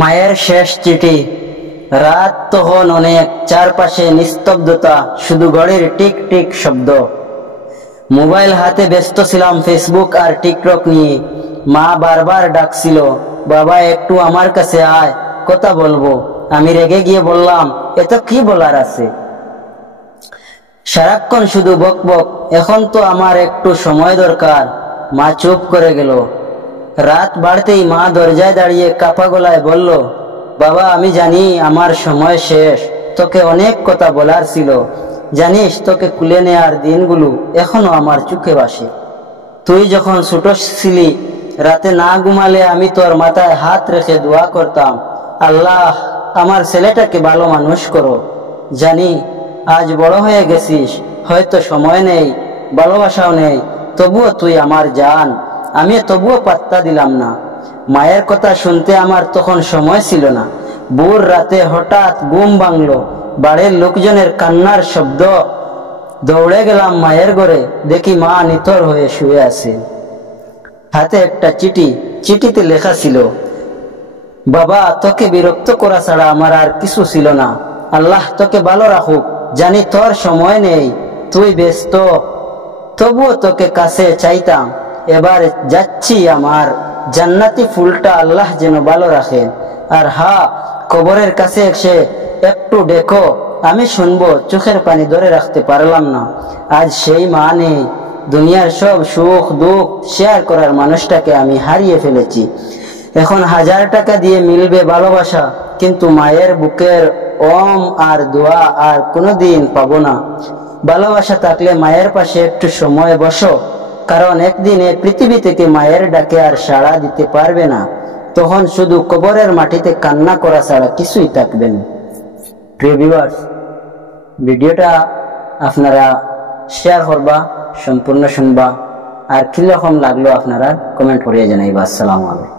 মায়ের শেষ চিঠি। রাত তখন অনেক, চারপাশে নিস্তব্ধতা, শুধু ঘড়ির টিক টিক শব্দ। মোবাইল হাতে ব্যস্ত ছিলাম ফেসবুক আর টিকটক নিয়ে। মা বারবার ডাকছিল, বাবা একটু আমার কাছে আয়, কথা বলবো। আমি রেগে গিয়ে বললাম, এত কি বলার আছে? সারাক্ষণ শুধু বক বক, এখন তো আমার একটু সময় দরকার। মা চুপ করে গেল। রাত বাড়তেই মা দরজায় দাঁড়িয়ে কাপা গলায় বলল, বাবা আমি জানি আমার সময় শেষ, তোকে অনেক কথা বলার ছিল। জানিস, তোকে কুলে নেয়ার দিনগুলো এখনো আমার চোখে ভাসে। তুই যখন ছোট ছিলি, রাতে না ঘুমালে আমি তোর মাথায় হাত রেখে দোয়া করতাম, আল্লাহ আমার ছেলেটাকে ভালো মানুষ করো। জানি আজ বড় হয়ে গেছিস, হয়তো সময় নেই, ভালোবাসাও নেই, তবুও তুই আমার জান। আমি তবুও পাত্তা দিলাম না। মায়ের কথা শুনতে আমার তখন সময় ছিল না। ভোর রাতে হঠাৎ ঘুম ভাঙলো, বাড়ির লোকজনের কান্নার শব্দ। দৌড়ে গেলাম মায়ের ঘরে, দেখি মা নিথর হয়ে শুয়ে আছে। হাতে একটা চিঠি। চিঠিতে লেখা ছিল, বাবা তোকে বিরক্ত করা ছাড়া আমার আর কিছু ছিল না। আল্লাহ তোকে ভালো রাখুক। জানি তোর সময় নেই, তুই ব্যস্ত, তবুও তোকে কাছে চাইতাম। এবার যাচ্ছি, আমার জান্নাতি ফুলটা আল্লাহ যেন ভালো রাখেন। আর হ্যাঁ, কবরের কাছে এসে একটু দেখো, আমি শুনবো। চোখের পানি ধরে রাখতে পারলাম না। আজ সেই মা নেই। দুনিয়ার সব সুখ দুঃখ শেয়ার করার মানুষটাকে আমি হারিয়ে ফেলেছি। এখন 1000 টাকা দিয়ে মিলবে ভালোবাসা, কিন্তু মায়ের বুকের ওম আর দোয়া আর কোনোদিন পাবো না। ভালোবাসা থাকলে মায়ের পাশে একটু সময় বসো, কারণ একদিন এই পৃথিবী থেকে মায়ের ডাকে আর সাড়া দিতে পারবে না। তখন শুধু কবরের মাটিতে কান্না করা ছাড়া কিছুই থাকবে না। প্রিয় ভিউয়ার্স, ভিডিওটা আপনারা শেয়ার করবা, সম্পূর্ণ শুনবা, আর কিরকম লাগলো আপনারা কমেন্ট করে জানাইবা। আসসালামু আলাইকুম।